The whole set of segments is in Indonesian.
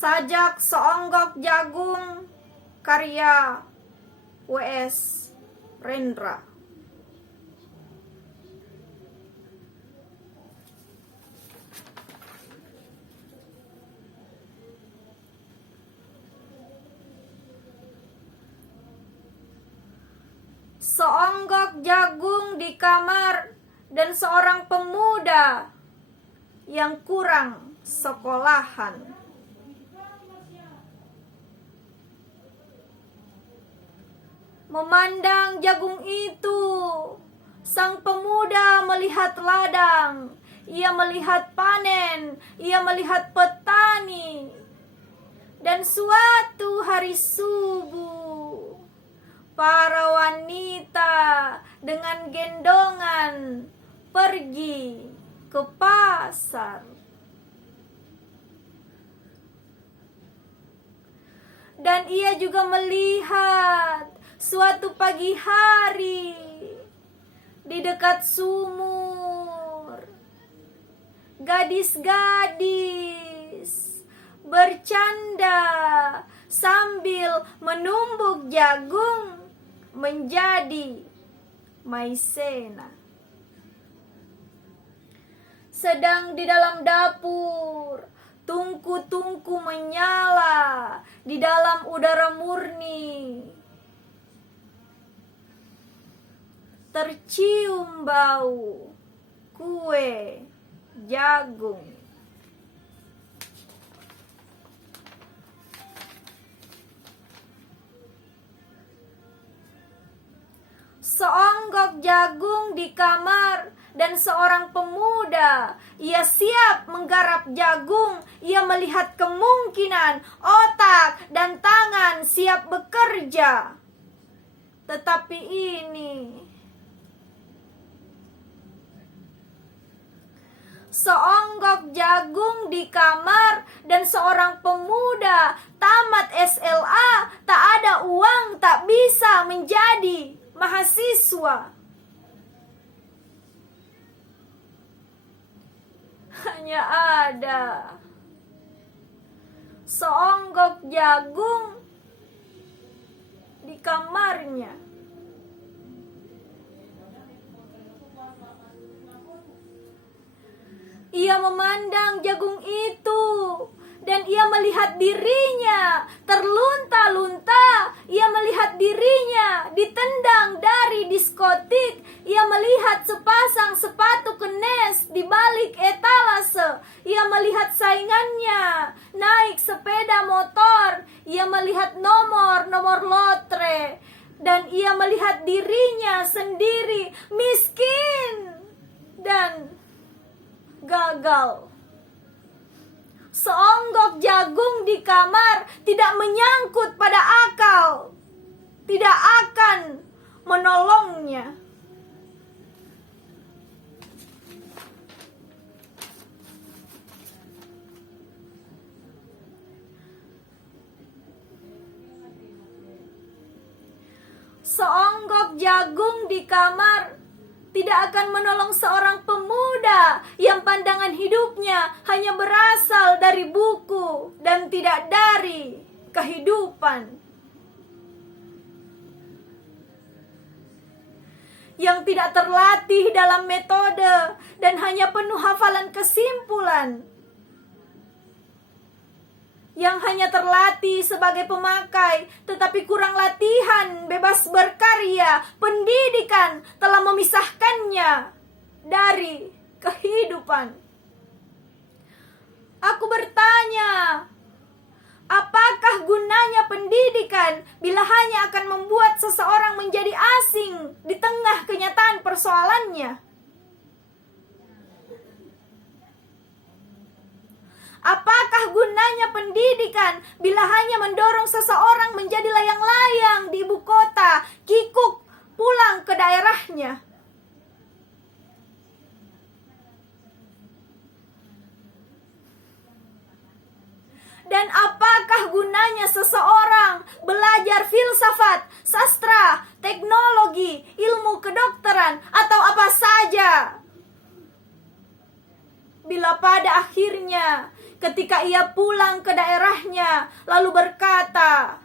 Sajak Seonggok Jagung karya W.S. Rendra. Seonggok jagung di kamar dan seorang pemuda yang kurang sekolahan. Memandang jagung itu, sang pemuda melihat ladang, ia melihat panen, ia melihat petani. Dan suatu hari subuh, para wanita dengan gendongan pergi ke pasar. Dan ia juga melihat suatu pagi hari di dekat sumur, gadis-gadis bercanda sambil menumbuk jagung menjadi maizena. Sedang di dalam dapur, tungku-tungku menyala di dalam udara murni. Tercium bau kue jagung. Seonggok jagung di kamar dan seorang pemuda, ia siap menggarap jagung, ia melihat kemungkinan otak dan tangan siap bekerja. Tetapi ini seonggok jagung di kamar dan seorang pemuda tamat SLA, tak ada uang, tak bisa menjadi mahasiswa. Hanya ada seonggok jagung di kamarnya. Ia memandang jagung itu dan ia melihat dirinya terlunta-lunta. Ia melihat dirinya ditendang dari diskotik. Ia melihat sepasang sepatu kenes di balik etalase. Ia melihat saingannya naik sepeda motor. Ia melihat nomor lotre. Dan ia melihat dirinya sendiri miskin dan gagal. Seonggok jagung di kamar tidak menyangkut pada akal, tidak akan menolongnya. Seonggok jagung di kamar tidak akan menolong seorang pemuda yang pandangan hidupnya hanya berasal dari buku dan tidak dari kehidupan. Yang tidak terlatih dalam metode dan hanya penuh hafalan kesimpulan. Yang hanya terlatih sebagai pemakai, tetapi kurang latihan, bebas berkarya. Pendidikan telah memisahkannya dari kehidupan. Aku bertanya, apakah gunanya pendidikan bila hanya akan membuat seseorang menjadi asing di tengah kenyataan persoalannya? Apakah gunanya pendidikan bila hanya mendorong seseorang menjadi layang-layang di ibu kota, kikuk pulang ke daerahnya? Dan apakah gunanya seseorang belajar filsafat, sastra, teknologi, ilmu kedokteran, atau apa saja bila pada akhirnya ketika ia pulang ke daerahnya, lalu berkata,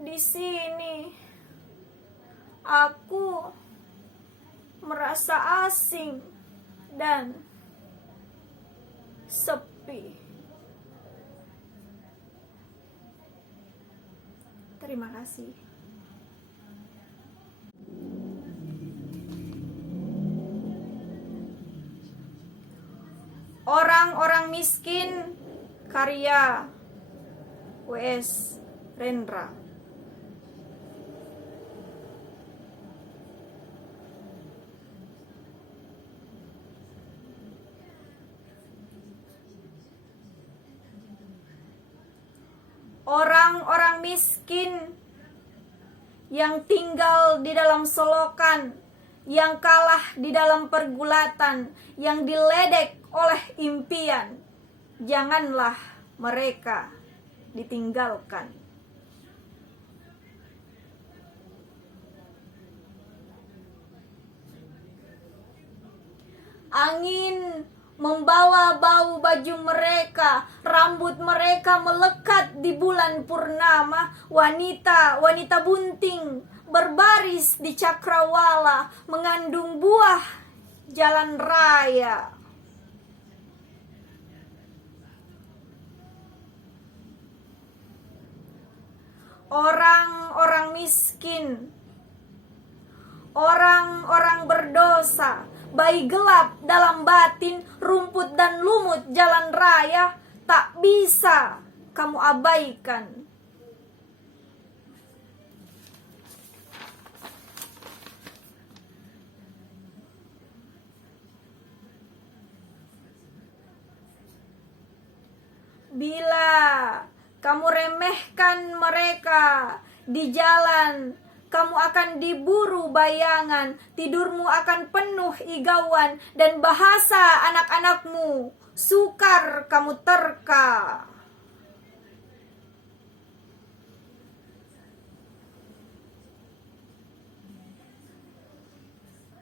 "Di sini aku merasa asing dan sepi." Terima kasih. Orang-orang miskin, karya W.S. Rendra. Orang-orang miskin yang tinggal di dalam selokan, yang kalah di dalam pergulatan, yang diledek oleh impian, janganlah mereka ditinggalkan. Angin membawa bau baju mereka, rambut mereka melekat di bulan purnama. Wanita bunting berbaris di cakrawala, mengandung buah jalan raya. Orang-orang miskin, orang-orang berdosa, bayi gelap dalam batin, rumput dan lumut jalan raya, tak bisa kamu abaikan. Bila kamu remehkan mereka di jalan, kamu akan diburu bayangan, tidurmu akan penuh igauan, dan bahasa anak-anakmu sukar kamu terka.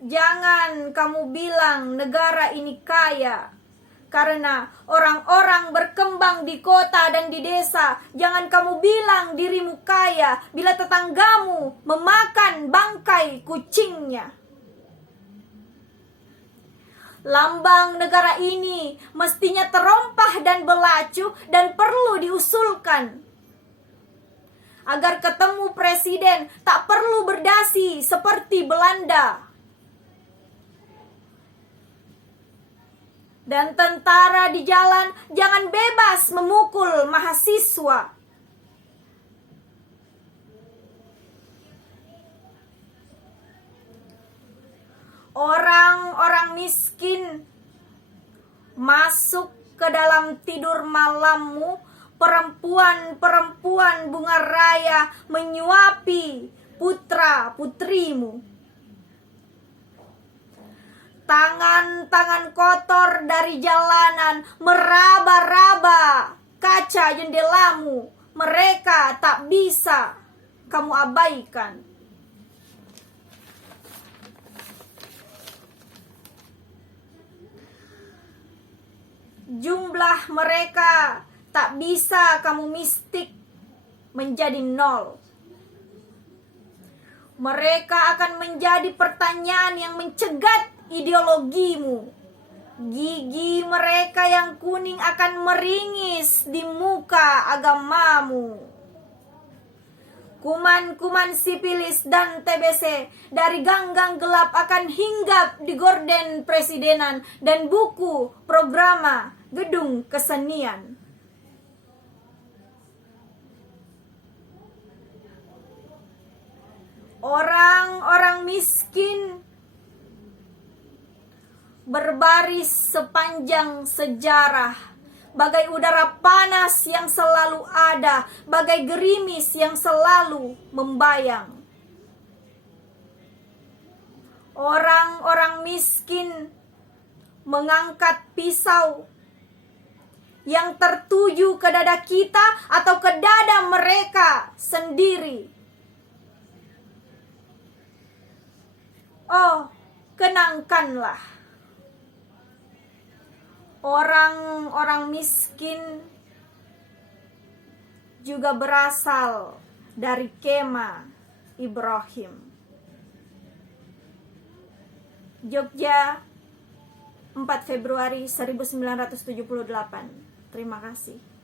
Jangan kamu bilang negara ini kaya, karena orang-orang berkembang di kota dan di desa. Jangan kamu bilang dirimu kaya bila tetanggamu memakan bangkai kucingnya. Lambang negara ini mestinya terompah dan belacu dan perlu diusulkan. Agar ketemu presiden tak perlu berdasi seperti Belanda. Dan tentara di jalan jangan bebas memukul mahasiswa. Orang-orang miskin masuk ke dalam tidur malammu. Perempuan-perempuan bunga raya menyuapi putra-putrimu. Tangan-tangan kotor dari jalanan meraba-raba kaca jendelamu. Mereka tak bisa kamu abaikan. Jumlah mereka tak bisa kamu mistik menjadi nol. Mereka akan menjadi pertanyaan yang mencegat ideologimu. Gigi mereka yang kuning akan meringis di muka agamamu. Kuman-kuman sipilis dan TBC dari gang-gang gelap akan hinggap di gorden presidenan dan buku programa gedung kesenian. Orang-orang miskin berbaris sepanjang sejarah, bagai udara panas yang selalu ada, bagai gerimis yang selalu membayang. Orang-orang miskin mengangkat pisau yang tertuju ke dada kita atau ke dada mereka sendiri. Oh, kenangkanlah orang-orang miskin juga berasal dari kemah Ibrahim. Jogja, 4 Februari 1978. Terima kasih.